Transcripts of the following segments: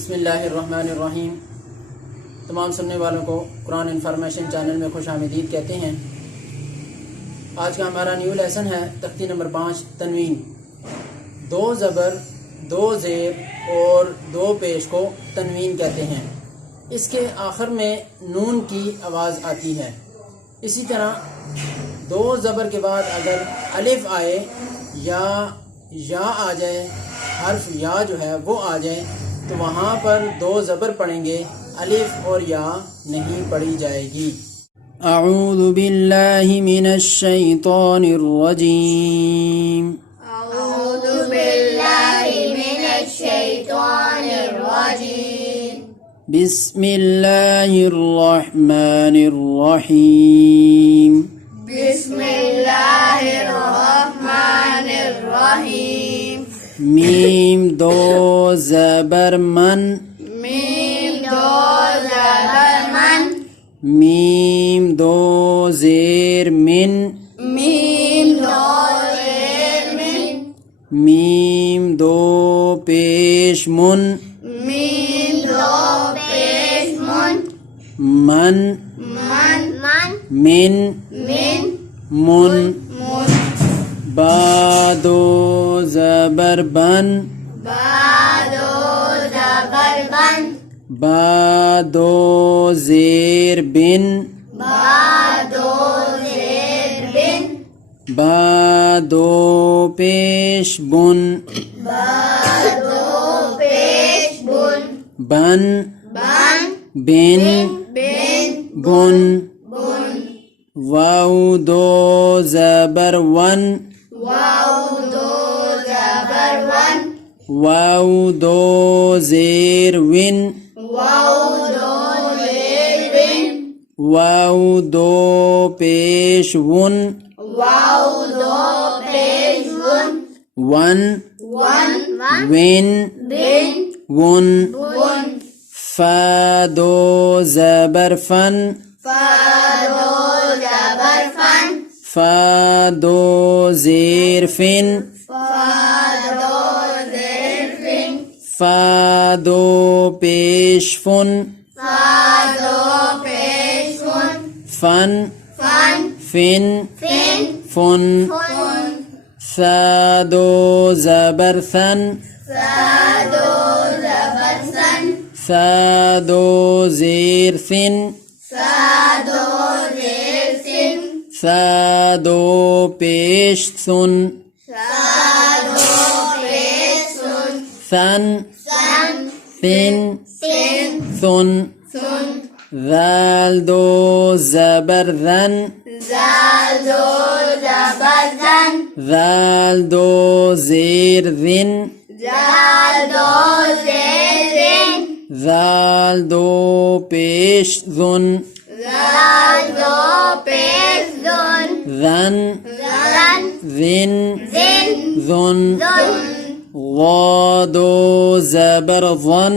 بسم اللہ الرحمن الرحیم۔ تمام سننے والوں کو قرآن انفارمیشن چینل میں خوش آمدید کہتے ہیں۔ آج کا ہمارا نیو لیسن ہے تختی نمبر 5 تنوین۔ 2 زبر 2 زیر اور 2 پیش کو تنوین کہتے ہیں۔ اس کے آخر میں نون کی آواز آتی ہے۔ اسی طرح 2 زبر کے بعد اگر الف آئے یا آ جائے، حرف یا جو ہے وہ آ جائے تو وہاں پر 2 زبر پڑھیں گے، الف اور یا نہیں پڑھی جائے گی۔ اعوذ باللہ من الشیطان الرجیم۔ اعوذ باللہ من الشیطان الرجیم۔ بسم اللہ الرحمن الرحیم۔ بسم اللہ الرحمن الرحیم۔ میم 2 زبر من، میم 2 زبر من، میم 2 زیر من، میم 2 زیر من، میم 2 پیش من، میم 2 پیش من، من من من من من، من، با 2 زبر بن، با 2 زبر بن، با 2 زیر بن، با 2 زیر بن، با 2 پیش بن، با 2 پیش بن، بن بن بن بن بن، بن، واو 2 زبر ون، واو 2 زبر ون، واو 2 زیر ون، واو 2 زیر ون، واو 2 پیش ون، واو 2 پیش ون، ون ون ون بن ون، ون، فا 2 زبر فن، فا 2 زبر فن، فا 2 زیر فن، فا 2 زیر فن، فا 2 پیش فن، فا 2 پیش فن، فن فن فن فن فن، فن، ثا 2 زبر ثن، فا 2 زبر سن، ثا 2 زیر ثن، فا 2 زیر سن، ثا 2 پیش ثن، فا 2 پیش سن، ثن سن ثن سن ثن، سن، ذال 2 زبر ذن، زال 2 زبر زن، ذال 2 زیر ذن، زال 2 زیر زن، ذال 2 پیش ذن، زال 2 پیش زن، ذن زن ذن زن ذن، زن، ضا 2 زبر ظن،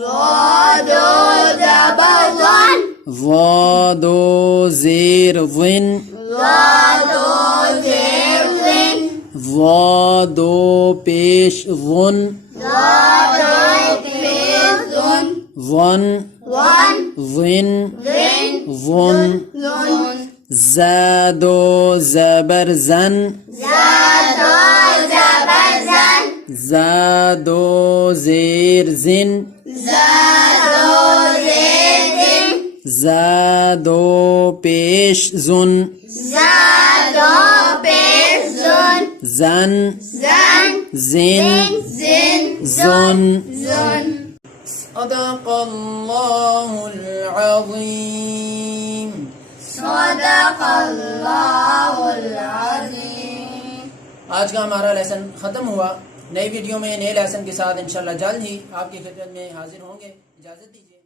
ضا 2 زبر ظن، ضا 2 زیر ظن، ضا 2 زیر زن، ضا 2 پیش ظن، ضا 2 پیش زن، ظن ون ظن زن ظن، زن، زا 2 زبر زن، زال 2 زبر زن، زا 2 زیر زن، زال 2 زیر زن، زا 2 پیش زن، زال 2 پیش زن، زن زن زن زن زن۔ زن۔ صدق اللہ العظیم۔ صدق اللہ العظیم۔ آج کا ہمارا لیسن ختم ہوا۔ نئی ویڈیو میں نئے لیسن کے ساتھ انشاءاللہ جلد ہی آپ کی خدمت میں حاضر ہوں گے۔ اجازت دیجیے۔